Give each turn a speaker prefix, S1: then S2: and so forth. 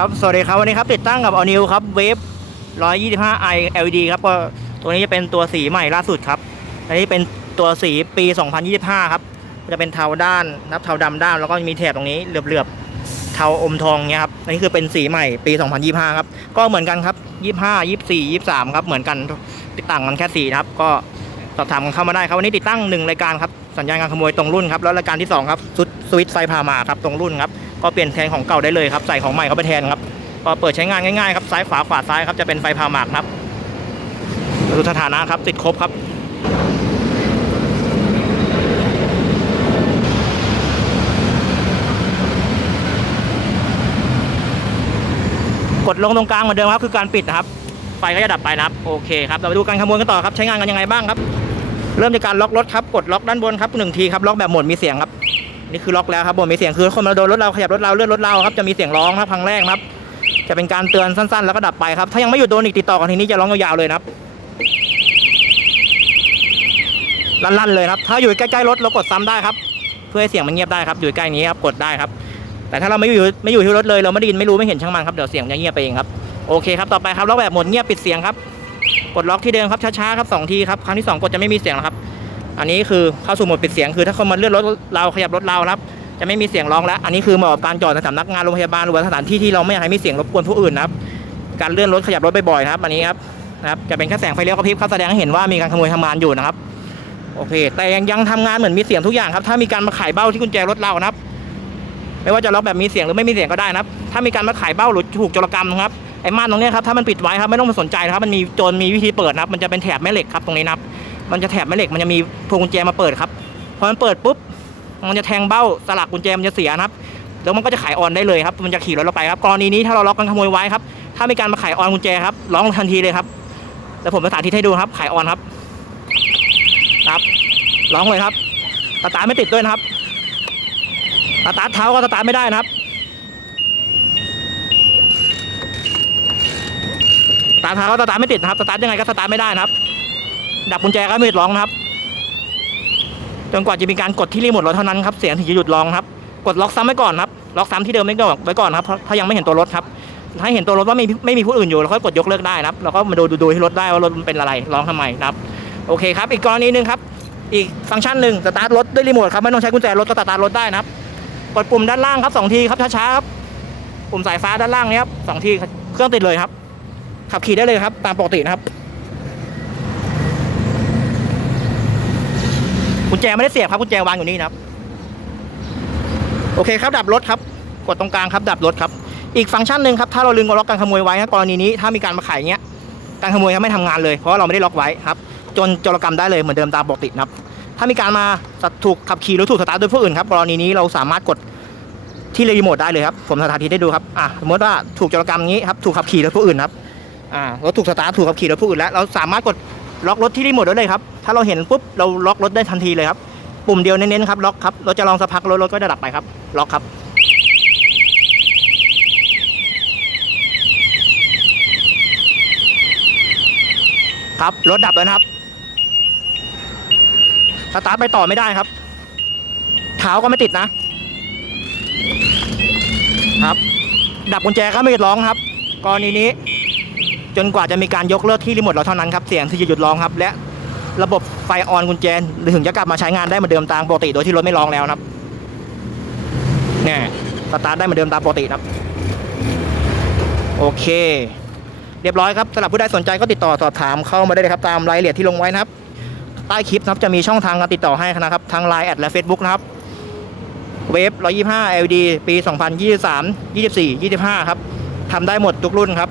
S1: ครับ สวัสดีครับ วันนี้ครับ ติดตั้งกับออนิวครับเวฟ 125 i LED ครับก็ตัวนี้จะเป็นตัวสีใหม่ล่าสุดครับ อันนี้เป็นตัวสีปี 2025 ครับ จะเป็นเทาด้านนับเทาดำด้าน แล้วก็มีแถบตรงนี้เหลือบๆ เทาอมทองเนี้ยครับ อันนี้คือเป็นสีใหม่ปี 2025 ครับ ก็เหมือนกันครับ 25 24 23 ครับ เหมือนกันติดต่างกันแค่สีนะครับ ก็สอบถามกันเข้ามาได้ครับ วันนี้ติดตั้งหนึ่งรายการครับ สัญญาณการขโมยตรงรุ่นครับ แล้วรายการที่สองครับชุดสวิตช์ไฟพามาครับตรงรุ่นครับ ก็เปลี่ยนแทนของเก่าได้เลยครับใส่ของใหม่เข้าไปแทนครับก็เปิดใช้งานง่ายๆครับซ้ายขวาขวาซ้ายครับจะเป็นไฟพาหมากครับดูสถานะครับติดครบครับกดลงตรงกลางเหมือนเดิมครับคือการปิดนะครับไฟก็จะดับไปนะครับโอเคครับเราไปดูการขโมยกันต่อครับใช้งานกันยังไงบ้างครับ เริ่มจากการล็อกรถครับกดล็อกด้านบนครับหนึ่งทีครับล็อกแบบหมดมีเสียงครับ นี่คือล็อกแล้วครับบนมีเสียงคือคนมาโดนรถเราขยับรถเราเลื่อนรถเราครับจะมีเสียงร้องครับครั้งแรกนะครับ จะเป็นการเตือนสั้นๆ แล้วก็ดับไปครับ ถ้ายังไม่หยุดโดนอีกติดต่อกันทีนี้จะร้องยาวๆเลยนะครับลั่นๆเลยครับ ถ้าอยู่ใกล้ๆรถเรากดซ้ำได้ครับ เพื่อให้เสียงมันเงียบได้ครับ อยู่ใกล้นี้ครับกดได้ครับ แต่ถ้าเราไม่อยู่ไม่อยู่ที่รถเลยเราไม่ได้ยินไม่รู้ไม่เห็นช่างมันครับเดี๋ยวเสียงจะเงียบไปเองครับโอเคครับต่อไปครับล็อกแบบหมดเงียบปิดเสียงครับกดล็อกที่เดิมครับช้าๆครับสองทีครับครั้งที่สองกดจะไม่มีเสียงแล้วครับ อันนี้คือเข้าสู่โหมดปิดเสียงคือถ้าคนมาเลื่อนรถเราขยับรถเราครับ จะไม่มีเสียงร้องแล้ว อันนี้คือเหมาะกับการจอดในสำนักงานโรงพยาบาลหรือสถานที่ที่เราไม่อยากให้มีเสียงรบกวนผู้อื่นนะครับ การเลื่อนรถขยับรถบ่อยๆครับอันนี้ครับนะครับจะเป็นแค่แสงไฟเลี้ยวกระพริบครับแสดงให้เห็นว่ามีการขโมยทำงานอยู่นะครับโอเค แต่ยังยังทำงานเหมือนมีเสียงทุกอย่างครับ ถ้ามีการมาขายเบ้าที่กุญแจรถเรานะครับ ไม่ว่าจะล็อกแบบมีเสียงหรือไม่มีเสียงก็ได้นะครับ ถ้ามีการมาขายเบ้าหรือถูกโจรกรรมนะครับไอ้ม่านตรงนี้ครับถ้ามันปิดไว้ครับไม่ต้องไปสนใจนะครับมันมีโจรมีวิธีเปิดนะครับ มันจะเป็นแถบแม่เหล็กครับตรงนี้นะครับ มันจะแถบแม่เหล็กมันจะมีพวงกุญแจมาเปิดครับพอมันเปิดปุ๊บมันจะแทงเบ้าสลักกุญแจมันจะเสียนะครับแล้วมันก็จะขายออนได้เลยครับ มันจะขี่รถเราไปครับกรณีนี้ถ้าเราล็อกกันขโมยไว้ครับ ถ้ามีการมาขายออนกุญแจครับร้องทันทีเลยครับแต่ผมจะสาธิตให้ดูครับ ขายออนครับครับร้องเลยครับสตาร์ทไม่ติดด้วยนะครับสตาร์ทเท้าก็สตาร์ทไม่ได้นะครับสตาร์ทเท้าก็สตาร์ทไม่ติดนะครับสตาร์ทยังไงก็สตาร์ทไม่ได้นะครับ ดับกุญแจก็ไม่ติดร้องนะครับ จนกว่าจะมีการกดที่รีโมทรถเท่านั้นครับเสียงถึงจะหยุดร้องครับ กดล็อกซ้ำไว้ก่อนครับล็อกซ้ำที่เดิมไว้ก่อนไว้ก่อนครับเพราะถ้ายังไม่เห็นตัวรถครับถ้าเห็นตัวรถว่าไม่ไม่มีผู้อื่นอยู่เราค่อยกดยกเลิกได้นะครับเราก็มาดูดูดูที่รถได้ว่ารถมันเป็นอะไรร้องทำไมนะครับ โอเคครับ อีกกรณีหนึ่งครับอีกฟังก์ชันหนึ่งสตาร์ทรถด้วยรีโมทครับไม่ต้องใช้กุญแจรถก็สตาร์ทรถได้นะครับกดปุ่มด้านล่างครับสองทีครับช้าๆครับปุ่มสายฟ้าด้านล่างนี้ครับสองทีเครื่องติดเลยครับ ขับขี่ได้เลยครับ ตามปกตินะครับ ญแจไม่ได้เสียบครับกุญแจวางอยู่นี่นะครับ โอเคครับดับรถครับ กดตรงกลางครับ ดับรถครับ อีกฟังก์ชันหนึ่งครับถ้าเราลืมกดล็อกการขโมยไว้นะกรณีนี้ถ้ามีการมาขายเงี้ยการขโมยครับไม่ทำงานเลยเพราะเราไม่ได้ล็อกไว้ครับ จนจรกรรมได้เลยเหมือนเดิมตามปกตินะครับ ถ้ามีการมาถูกขับขี่หรือถูกสตาร์ทโดยผู้อื่นครับกรณีนี้เราสามารถกดที่รีโมทได้เลยครับผมสาธิตให้ดูครับอะสมมติว่าถูกจรกรรมงี้ครับถูกขับขี่โดยผู้อื่นครับอ่ารถถูกสตาร์ทถูกขับขี่โดยผู้อื่นแล้วเราสามารถกด ล็อกรถที่รีโมทได้เลยครับ ถ้าเราเห็นปุ๊บเราล็อกรถได้ทันทีเลยครับ ปุ่มเดียวเน้นๆครับล็อกครับ รถจะลองสักพักรถรถก็จะดับไปครับ ล็อกครับ ครับรถดับแล้วนะครับ สตาร์ทไปต่อไม่ได้ครับ เท้าก็ไม่ติดนะ ครับ ดับกุญแจก็ไม่ร้องครับ กรณีนี้ จนกว่าจะมีการยกเลิกที่รีโมทเราเท่านั้นครับเสียงที่จะหยุดร้องครับ และระบบไฟออนกุญแจถึงจะกลับมาใช้งานได้เหมือนเดิมตามปกติโดยที่รถไม่ร้องแล้วนะครับเนี่ยสตาร์ทได้เหมือนเดิมตามปกตินะครับ โอเค เรียบร้อยครับสำหรับผู้ใดสนใจก็ติดต่อสอบถามเข้ามาได้เลยครับตามรายละเอียดที่ลงไว้นะครับ ใต้คลิปนะครับจะมีช่องทางการติดต่อให้นะครับทาง Line แอดและ Facebook นะครับเวฟ125 LD ปี 2023 24 25 ครับทำได้หมดทุกรุ่นครับ